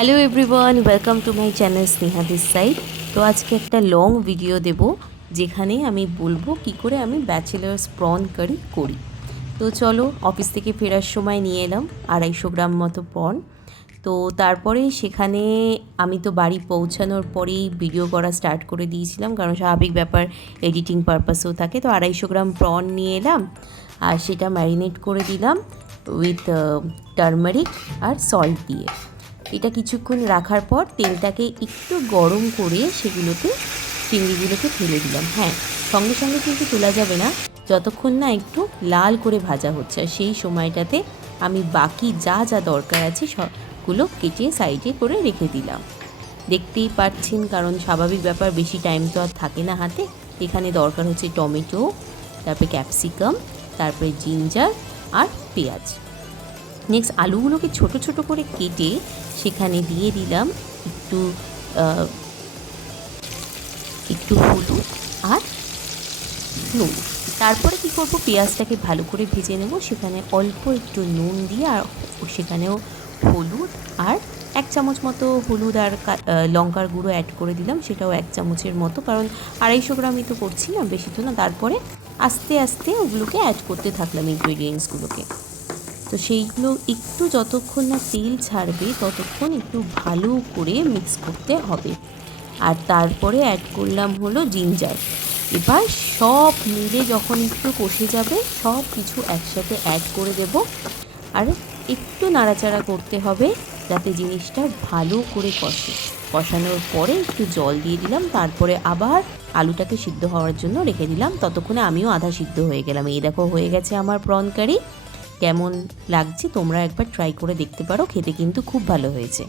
Hello everyone, welcome to my channel Sneha this side. তো আজকে একটা লং ভিডিও দেব যেখানে আমি বলবো কি করে আমি ব্যাচেলার্স প্রন কারি করি। তো চলো, অফিস থেকে ফেরার সময় নিয়ে এলাম 250 গ্রাম মতো প্রন। তো তারপরে সেখানে আমি তো বাড়ি পৌঁছানোর পরেই ভিডিও করা স্টার্ট করে দিয়েছিলাম, কারণ স্বাভাবিক ব্যাপার, এডিটিং পারপাসেও থাকে। তো 250 গ্রাম প্রন নিয়ে এলাম আর সেটা ম্যারিনেট করে দিলাম উইথ টারমারিক আর সল্ট দিয়ে। এটা কিছুক্ষণ রাখার পর তেলটাকে একটু গরম করে সেগুলোতে চিংড়িগুলোকে ফেলে দিলাম। হ্যাঁ, সঙ্গে সঙ্গে কিন্তু তোলা যাবে না, যতক্ষণ না একটু লাল করে ভাজা হচ্ছে। আর সেই সময়টাতে আমি বাকি যা যা দরকার আছে সবগুলো কেটে সাইডে করে রেখে দিলাম। দেখতেই পাচ্ছেন, কারণ স্বাভাবিক ব্যাপার, বেশি টাইম তো আর থাকে না হাতে। এখানে দরকার হচ্ছে টমেটো, তারপরে ক্যাপসিকাম, তারপরে জিঞ্জার আর পেঁয়াজ। নেক্সট আলুগুলোকে ছোট ছোট করে কেটে সেখানে দিয়ে দিলাম একটু একটু হলুদ আর নুন। তারপরে কি করব, পেঁয়াজটাকে ভালো করে ভেজে নেব। সেখানে অল্প একটু নুন দিয়ে আর সেখানেও হলুদ আর 1 চামচ মতো হলুদ আর লঙ্কার গুঁড়ো অ্যাড করে দিলাম, সেটাও 1 চামচের মতো, কারণ 250 গ্রামই তো করছি না, বেশি তো না। তারপরে আস্তে আস্তে ওগুলোকে অ্যাড করতে থাকলাম ইনগ্রেডিয়েন্টসগুলোকে। তো সেইগুলো একটু যতক্ষণ না তেল ছাড়বে ততক্ষণ একটু ভালো করে মিক্স করতে হবে। আর তারপরে অ্যাড করলাম হলো জিঞ্জার। এবার সব মিলে যখন একটু কষে যাবে, সব কিছু একসাথে অ্যাড করে দেব আর একটু নাড়াচাড়া করতে হবে যাতে জিনিসটা ভালো করে কষানোর পরে একটু জল দিয়ে দিলাম। তারপরে আবার আলুটাকে সিদ্ধ হওয়ার জন্য রেখে দিলাম। ততক্ষণে আমিও আধা সিদ্ধ হয়ে গেলাম। এই দেখো, হয়ে গেছে আমার প্রন কারি। কেমন লাগছে তোমরা একবার ট্রাই করে দেখতে পারো, খেতে কিন্তু খুব ভালো হয়েছে।